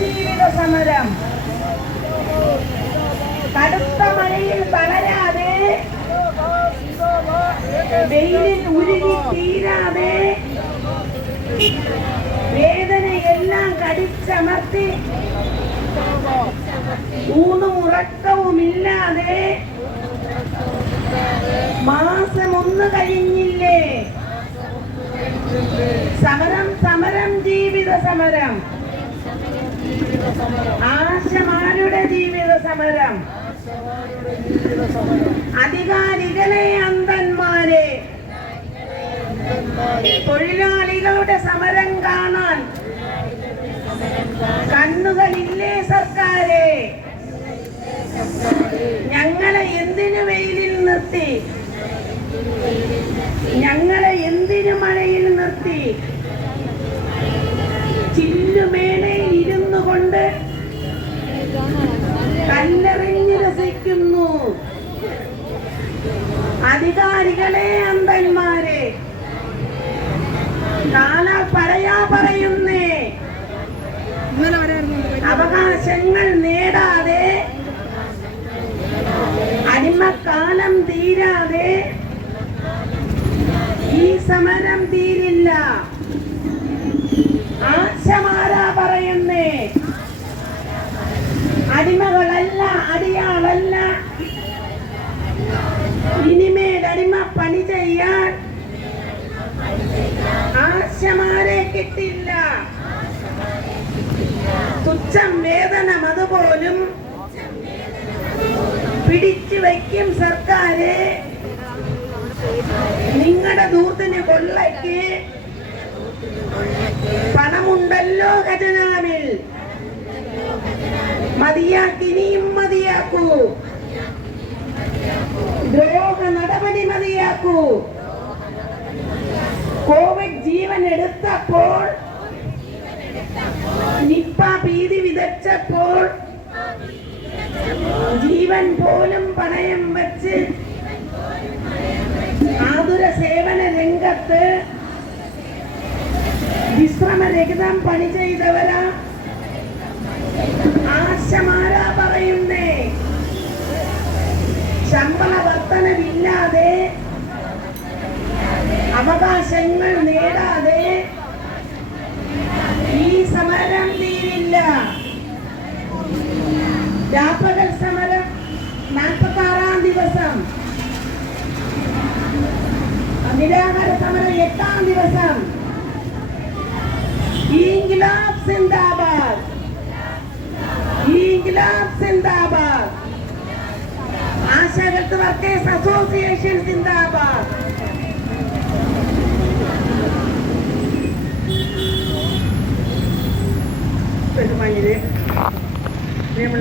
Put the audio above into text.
ജീവിത സമരം. കടുത്ത മഴയിൽ തളരാതെ വെയിലിൽ ഉരുകി തീരാതെ വേദനയെല്ലാം കടിച്ചമർത്തി ഊണും ഉറക്കവുമില്ലാതെ മാസം ഒന്ന് കഴിഞ്ഞില്ലേ? സമരം സമരം ജീവിത സമരം. ആശമാരുടെ ജീവിത സമരം. അധികാരികളെ അന്തന്മാരെ തൊഴിലാളികളുടെ സമരം കാണാൻ. കണ്ണുകളില്ലേ സർക്കാരെ. ഞങ്ങളെ എന്തിനു വെയിലിൽ നിർത്തി? ഞങ്ങളെ എന്തിനു മഴയിൽ നിർത്തി? അധികാരികളെ അന്തന്മാരെ നാലാൾ പറയാ പറയുന്നേ. അവകാശങ്ങൾ നേടാതെ അടിമക്കാലം തീരാതെ ഈ സമരം തീരില്ല. ആശമാരാ പറയുന്നേ. അടിമകളല്ല അടിയാളല്ല പണി ചെയ്യാൻ. ആശമാരെ കിട്ടില്ല. തുച്ഛം വേതനം അതുപോലും പിടിച്ചു വയ്ക്കും സർക്കാരെ. നിങ്ങളുടെ ദൂത്തിന് കൊള്ളയ്ക്ക്. പണമുണ്ടല്ലോ ഖജനാവിൽ. മതിയാക്കിനിയും മതിയാക്കൂ. ദ്രോഹ നടപടി മതിയാക്കൂ കോവിഡ് ജീവൻ എടുത്തപ്പോൾ നിപ്പ ഭീതി വിതച്ചപ്പോൾ ജീവൻ പോലും പണയം വെച്ച് ആതുര സേവന രംഗത്ത് വിശ്രമരഹിതം പണി ചെയ്തവരാ. ആശമാരാ പറയുന്നേ. ശമ്പള വർധനവില്ലാതെ അവകാശങ്ങൾ നേടാതെ ഈ സമരം തീരില്ല. രാപ്പകൽ സമരം നാൽപ്പത്തി ആറാം ദിവസം. നിരാഹാര സമരം എട്ടാം ദിവസം. ഇൻകിലാബ് സിന്ദാബാദ്. ഇൻകിലാബ് സിന്ദാബാദ്. ആശാ ഹെൽത്ത് വർക്കേഴ്സ് അസോസിയേഷൻ സിന്ദാബാദ്. นี้นี่มัน